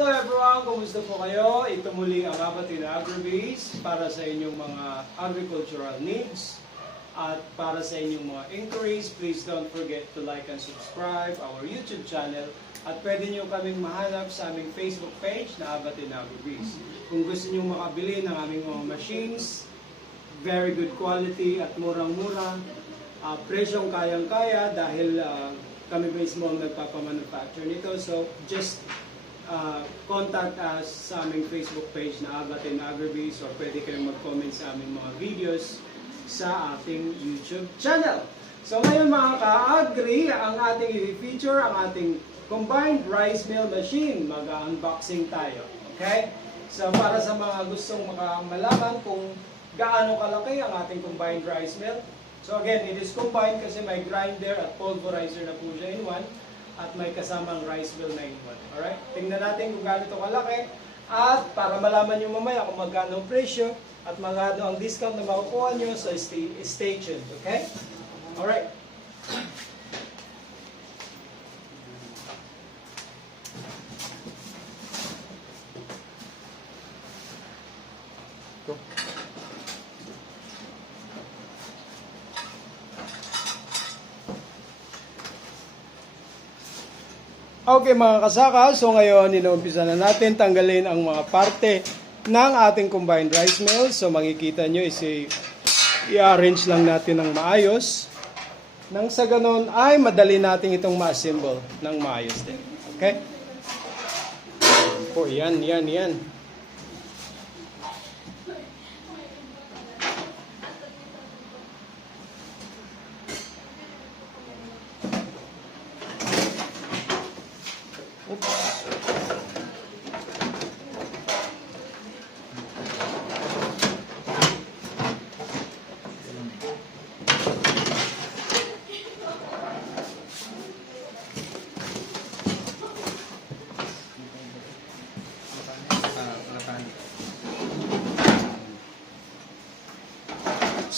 Hello everyone! Kumusta po kayo? Ito muli ang Abatin Agribase para sa inyong mga agricultural needs at para sa inyong mga inquiries. Please don't forget to like and subscribe our YouTube channel at pwede nyo kaming mahanap sa aming Facebook page na Abatin Agribase. Kung gusto nyo makabili ng aming mga machines, very good quality at murang-mura, presyong kayang-kaya dahil kami mismo ang nagpapamanufacture nito. So just contact us sa aming Facebook page na Abatin Agribase or pwede kayong mag-comment sa aming mga videos sa ating YouTube channel. So ngayon mga ka-agri, ang ating i-feature ang ating combined rice mill machine. Mag-unboxing tayo. Okay? So para sa mga gustong malaman kung gaano kalaki ang ating combined rice mill. So again, it is combined kasi may grinder at pulverizer na po siya in one. At may kasamang rice mill na in one. Alright? Tingnan natin kung gaano ito kalaki. At para malaman nyo mamaya kung magkano ang presyo at magkano ang discount na makukuha nyo, so stay tuned. Okay? Alright. Go. Okay mga kasaka, so ngayon inuumpisa na natin tanggalin ang mga parte ng ating combined rice mill. So makikita nyo is i-arrange lang natin ng maayos. Nang sa ganon ay madali natin itong ma-assemble ng maayos din. Okay? Po, yan.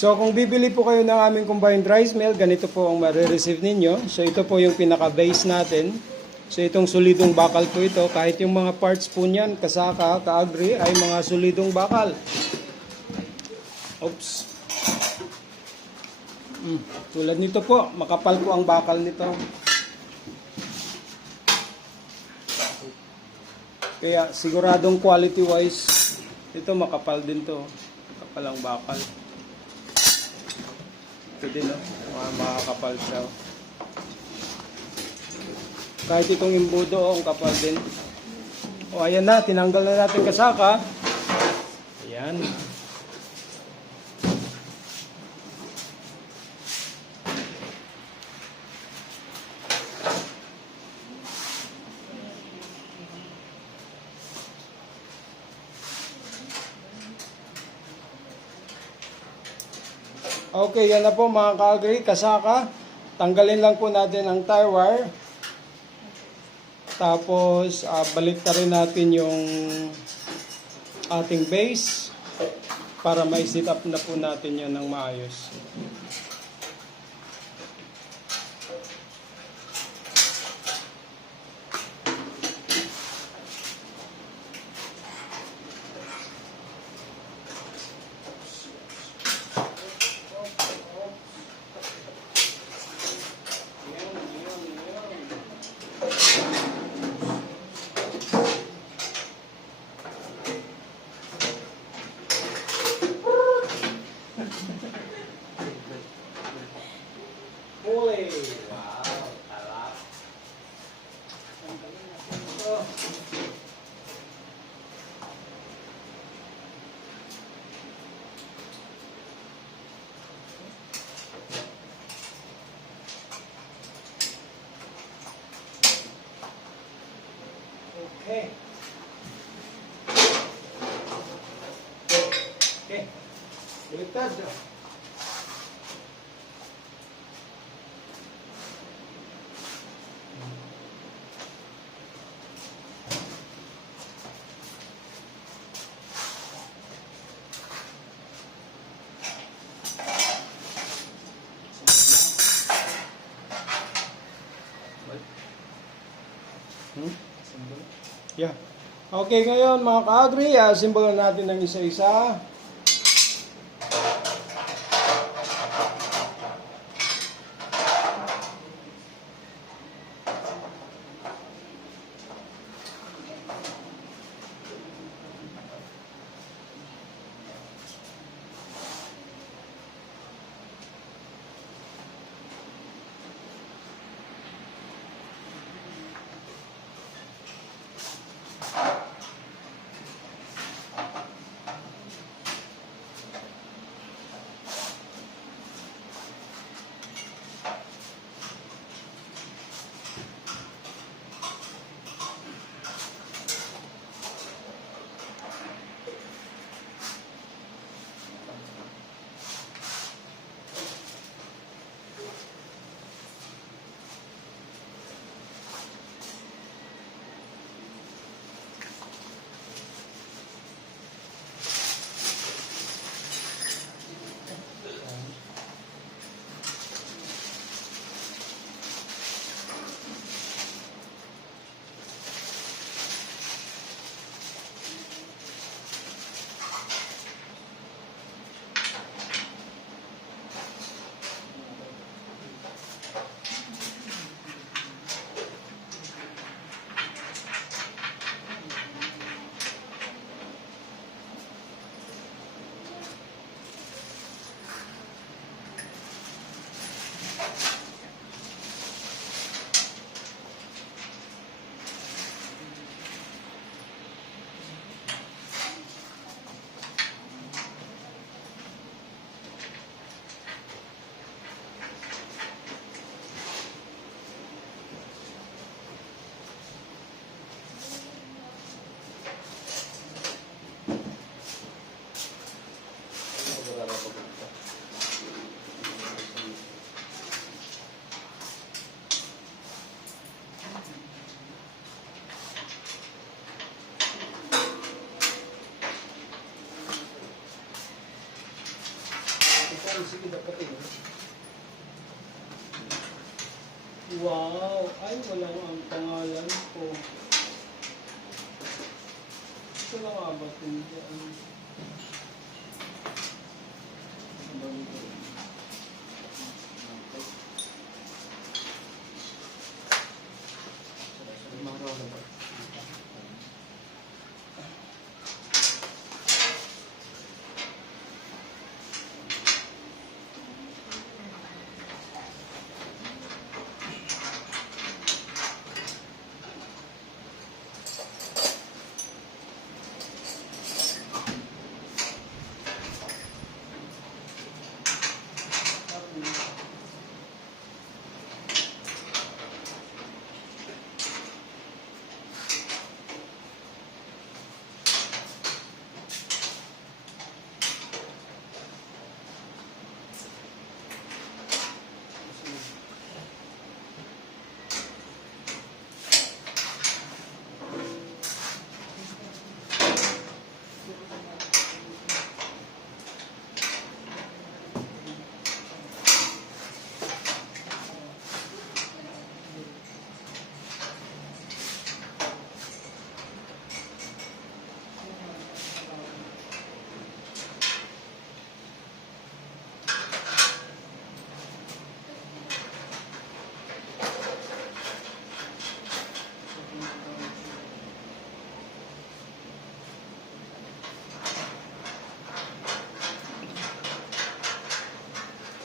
So kung bibili po kayo ng aming combined rice mill, ganito po ang ma-receive ninyo. So ito po yung pinaka-base natin. So itong solidong bakal po ito. Kahit yung mga parts po niyan, kasaka, kaagri, ay mga solidong bakal. Oops. Tulad nito po, makapal po ang bakal nito. Kaya siguradong quality wise, ito makapal din to. Makapal ang bakal. Ito din, makakapal siya. Kahit itong imbudo, ang kapal din. O, ayan na, tinanggal na natin kasaka. Ayan. Okay, yan na po mga ka-agri, kasaka. Tanggalin lang po natin ang tie wire. Tapos, balik rin natin yung ating base para ma-set up na po natin yan ng maayos. Huli! Wow! Tarap! Okay. Okay. Baliktad. Yeah. Okay, ngayon mga ka-agri, simbolan natin ng isa-isa. Sige, dapat wow! Ay, wala ang pangalan ko. Ito lang nga ba ito?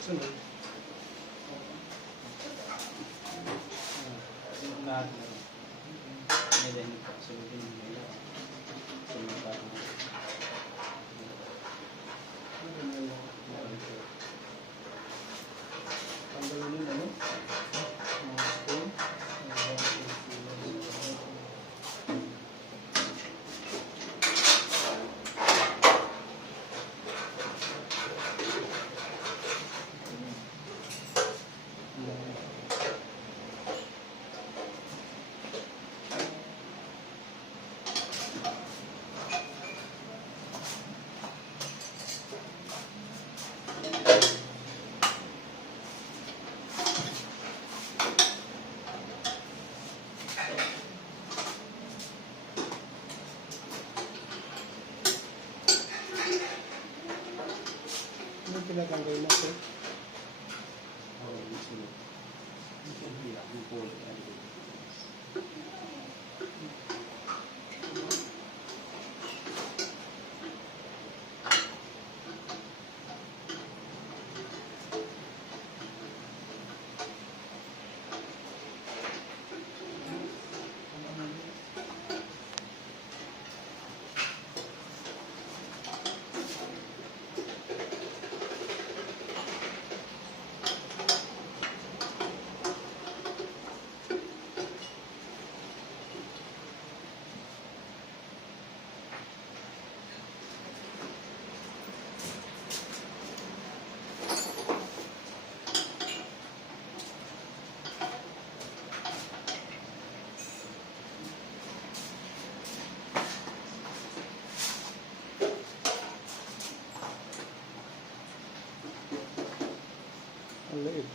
Sunod. Lahat na. May dahil pa. Sunodin mo nila. Sunod pa. Tanggalin yun, ano? tinatanggal mo ito. Ang liit.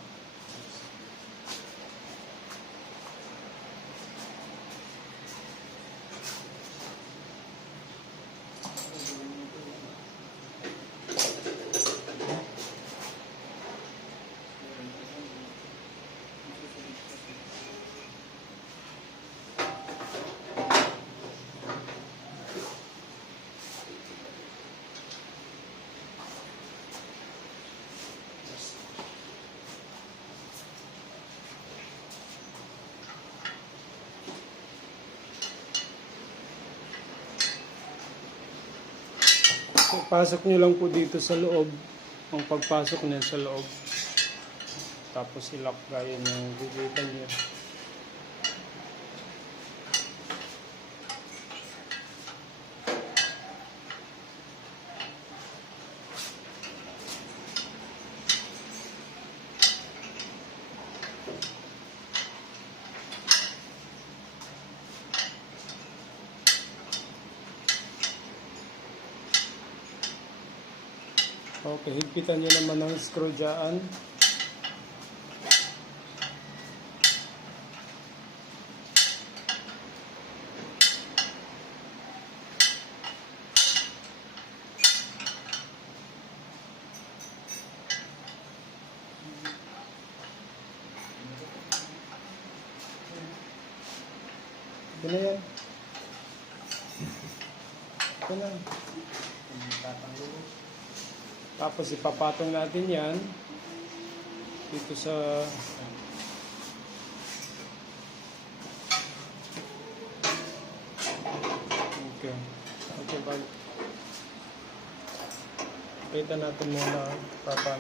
Pasok nyo lang po dito sa loob. Ang pagpasok niya sa loob. Tapos i-lock gaya yung bibita niya. Okay, higpitan nyo naman ng screw dyan. Ito na yan. Ito na. Tapos ipapatong natin yan dito sa okay bag. Kita natin muna papang.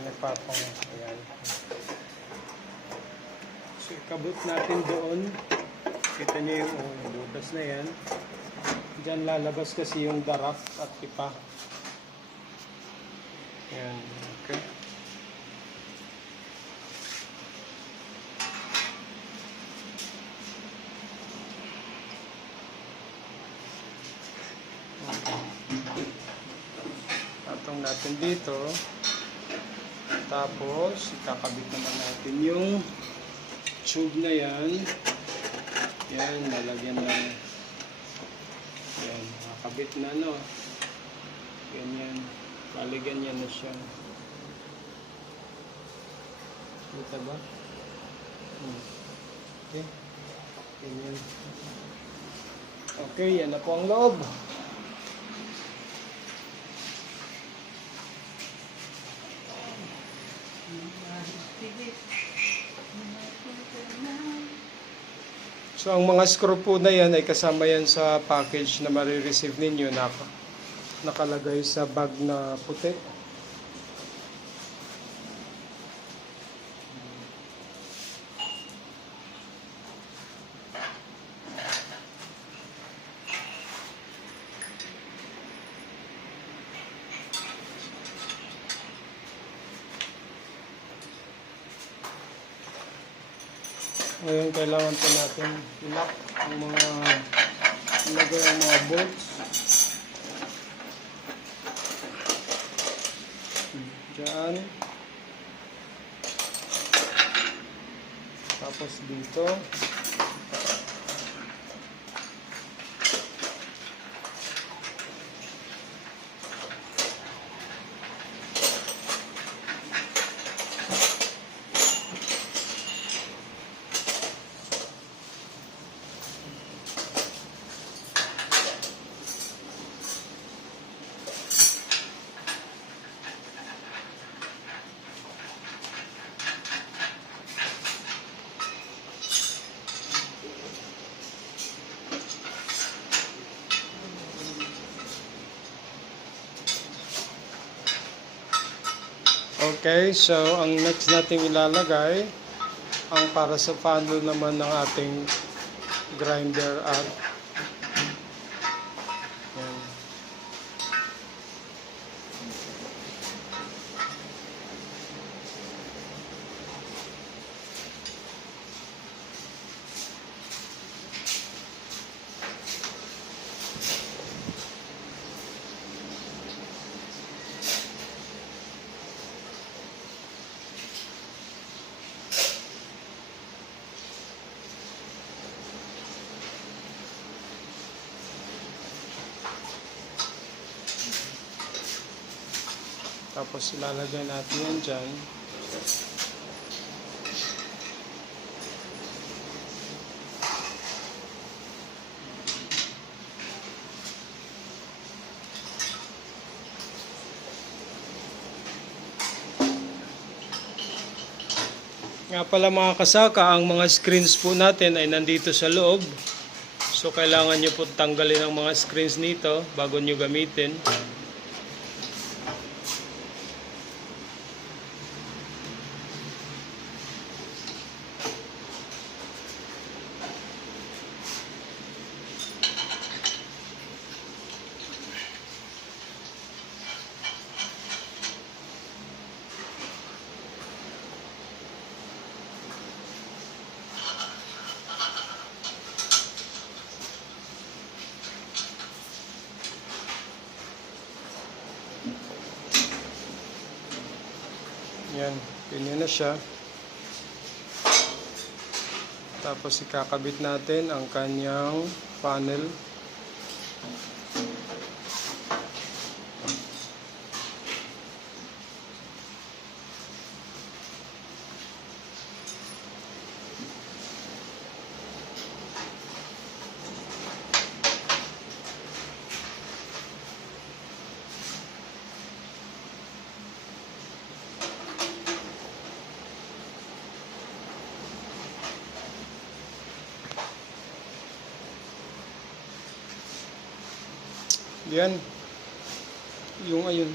Ayan. So ikabot natin doon. Kita nyo yung butas na yan. Diyan lalabas kasi yung darak at tipa. Ayan, okay. Patong natin dito. Tapos, ikakabit naman natin yung tube na yan. Yan, lalagyan ng yan, nakakabit na no. Ganyan. Bali ganyan na siya. Kita ba? Okay. Ganyan. Okay, yan na po ang loob. So ang mga screw po na yan ay kasama yan sa package na marireceive ninyo na nakalagay sa bag na puti. Ngayon kailangan po natin i-lock ang mga ilagay ang mga bolts. Diyan. Tapos dito. Okay, so ang next nating ilalagay ang para sa funnel naman ng ating grinder at yan. Tapos ilalagay natin yan dyan. Nga pala mga kasaka, ang mga screens po natin ay nandito sa loob. So kailangan nyo po tanggalin ang mga screens nito bago nyo gamitin. Yan, ganyan na siya. Tapos ikakabit natin ang kanyang panel. Yan. Yung ayun.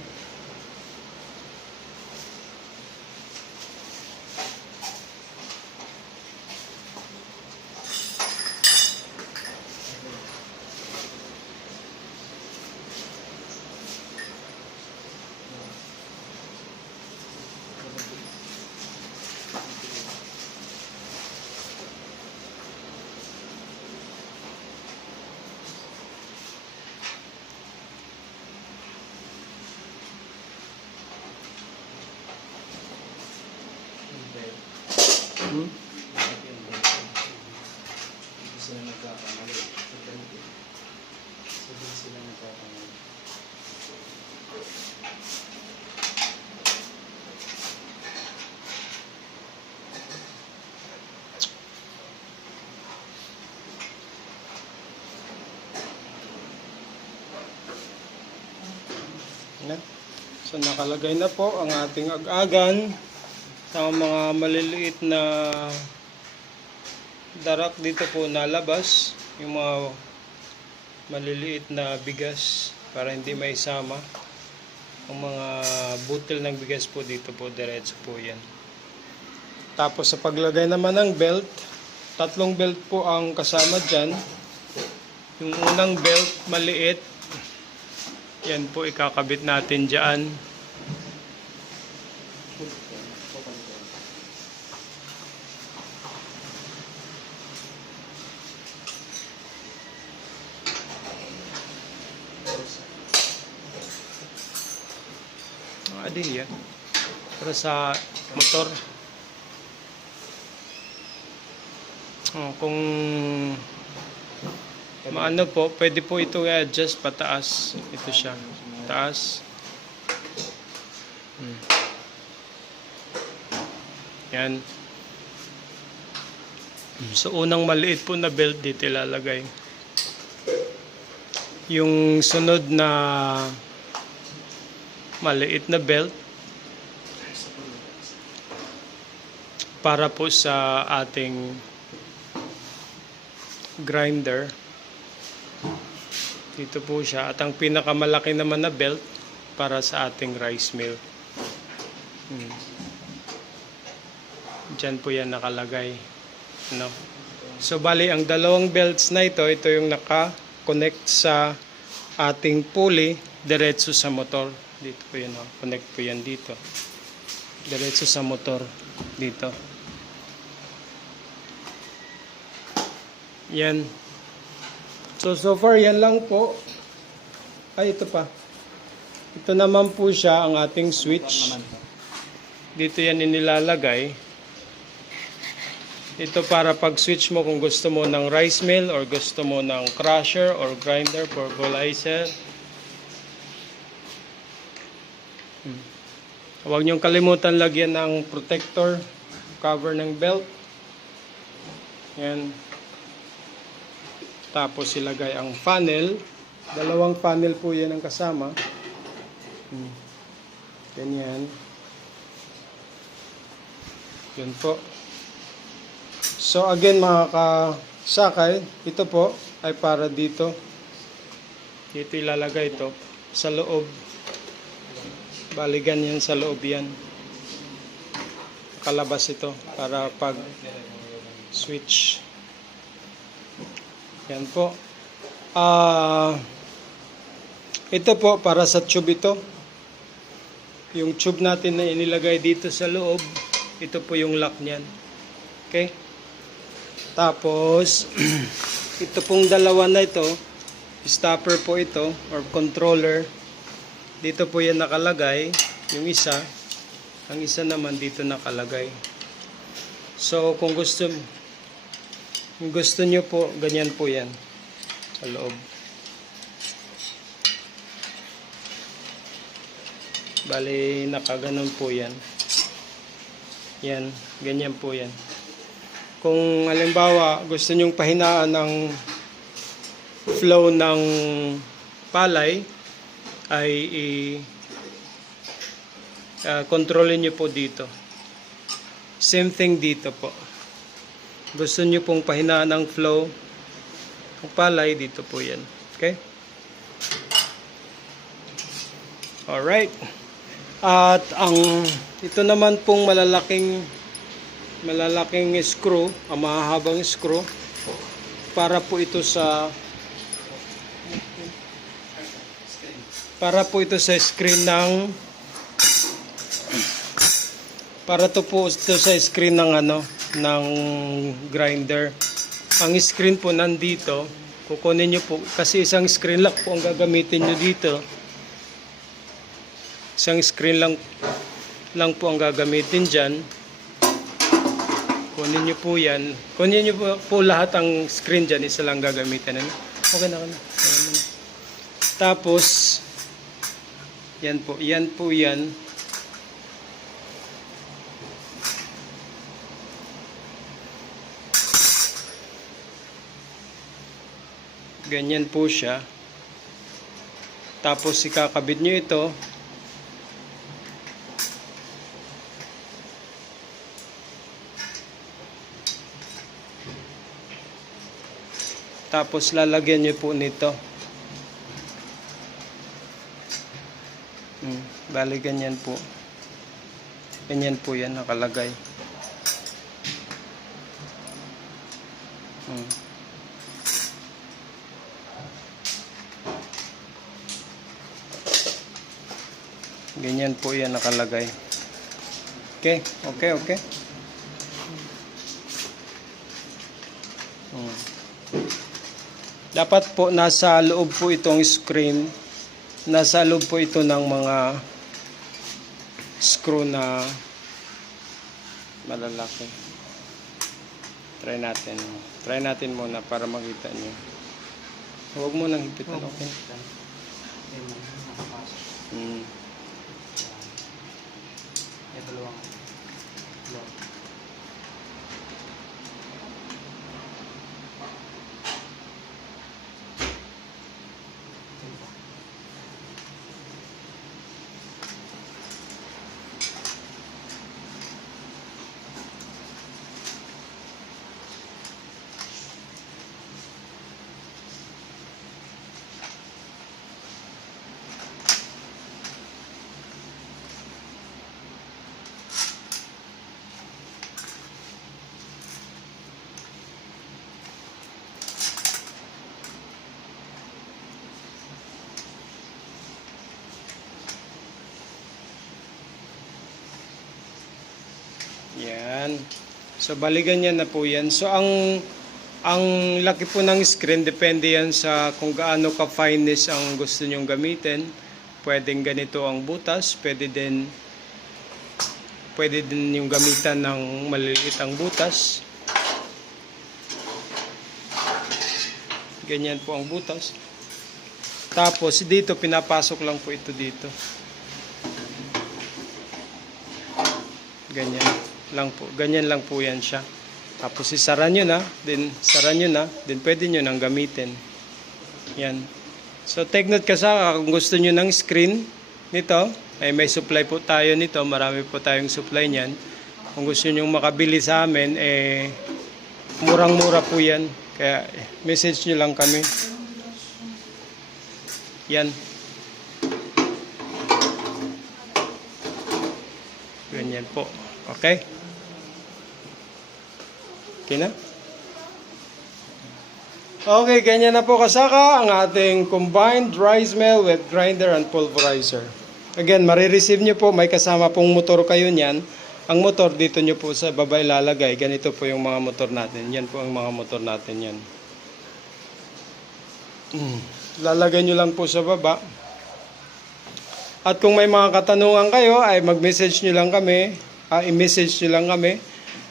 Hindi sila nagkakamali. Hindi sila nagkakamali. So nakalagay na po ang ating ag-agan sa mga maliliit na darak dito po nalabas, yung mga maliliit na bigas para hindi maisama ang mga butil ng bigas po dito po, diretso po yan. Tapos sa paglagay naman ng belt, 3 belt po ang kasama dyan. Yung unang belt maliit, yan po ikakabit natin dyan. Adi yan. Para sa motor. Kung maano po, pwede po ito i-adjust pataas. Ito siya. Taas. Yan. So unang maliit po na belt dito ilalagay. Yung sunod na maliit na belt para po sa ating grinder. Dito po siya. At ang pinakamalaki naman na belt para sa ating rice mill. Hmm. Diyan po yan nakalagay. No? So bali ang dalawang belts na ito yung naka-connect sa ating pulley diretso sa motor. Dito po yan, oh. Connect po yan dito. Diretso sa motor dito. Yan. So far yan lang po. Ay, ito pa. Ito naman po siya ang ating switch. Dito yan inilalagay. Ito para pag-switch mo kung gusto mo ng rice mill or gusto mo ng crusher or grinder, pulverizer. Huwag niyong kalimutan lagyan ng protector, cover ng belt. Yan. Tapos ilagay ang funnel. Dalawang funnel po yan ang kasama. Ganyan. Yun po. So again mga kasakay, ito po ay para dito. Dito ilalagay ito sa loob. Baligan yan sa loob yan. Kalabas ito para pag switch. Yan po. Ito po para sa tube ito. Yung tube natin na inilagay dito sa loob, ito po yung lock niyan. Okay? Tapos, ito pong dalawa na ito, stopper po ito, or controller. Dito po yan nakalagay, yung isa. Ang isa naman dito nakalagay. So, kung gusto nyo po, ganyan po yan. Sa loob. Bali, nakaganon po yan. Yan, ganyan po yan. Kung halimbawa gusto nyong pahinaan ng flow ng palay, ay kontrolin nyo po dito. Same thing dito po. Gusto nyo pong pahinaan ng flow ng palay, dito po yan. Okay? Alright. At ito naman pong malalaking screw, ang mahahabang screw, para po ito sa screen ng ng grinder. Ang screen po nandito, kukunin nyo po kasi isang screen lang po ang gagamitin nyo dito. Isang screen lang po ang gagamitin dyan. Kunin nyo po yan. Kunin nyo po lahat ang screen dyan. Isa lang gagamitin. Okay na. Tapos, yan po. Yan po yan. Ganyan po siya. Tapos, ikakabit nyo ito. Tapos lalagyan nyo po nito. Bali ganyan po. Ganyan po yan nakalagay. Ganyan po yan nakalagay. Okay. Dapat po nasa loob po itong screen. Nasa loob po ito ng mga screw na malalaki. Try natin muna para makita nyo. Huwag mo nang hipitan. Okay. Yan. So bali ganyan na po yan. So ang laki po ng screen, depende yan sa kung gaano ka-fineness ang gusto nyong gamitin. Pwedeng ganito ang butas, pwede din yung gamitan ng maliliit ang butas. Ganyan po ang butas. Tapos dito, pinapasok lang po ito dito. Ganyan lang po. Ganyan lang po yan siya. Tapos isara nyo na, then sara nyo na, then pwede nyo nang gamitin. Yan. So take note kasi kung gusto nyo ng screen nito, ay may supply po tayo nito. Marami po tayong supply niyan. Kung gusto nyo makabili sa amin, murang-mura po yan. Kaya message nyo lang kami. Yan. Ganyan po. Okay? Okay na? Okay, ganyan na po kasaka ang ating combined rice mill with grinder and pulverizer. Again, marireceive nyo po, may kasama pong motor kayo niyan. Ang motor dito nyo po sa baba ilalagay. Ganito po yung mga motor natin. Yan po ang mga motor natin yan. Lalagay nyo lang po sa baba. At kung may mga katanungan kayo, ay mag-message nyo lang kami. I-message nyo lang kami.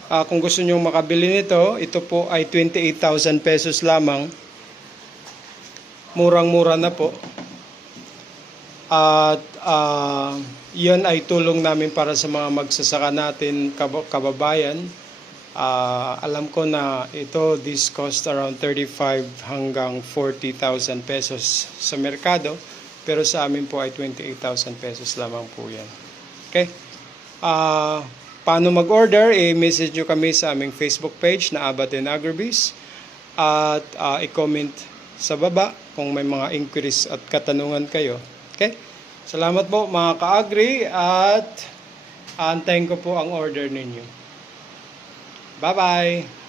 Kung gusto nyo makabili nito, ito po ay 28,000 pesos lamang. Murang-mura na po. At yan ay tulong namin para sa mga magsasaka natin, kababayan. Alam ko na ito, this cost around 35 hanggang 40,000 pesos sa merkado. Pero sa amin po ay 28,000 pesos lamang po yan. Okay? Paano mag-order? I-message nyo kami sa aming Facebook page na Abat and Agribees. At i-comment sa baba kung may mga inquiries at katanungan kayo. Okay? Salamat po mga ka-agri at antayin ko po ang order ninyo. Bye-bye!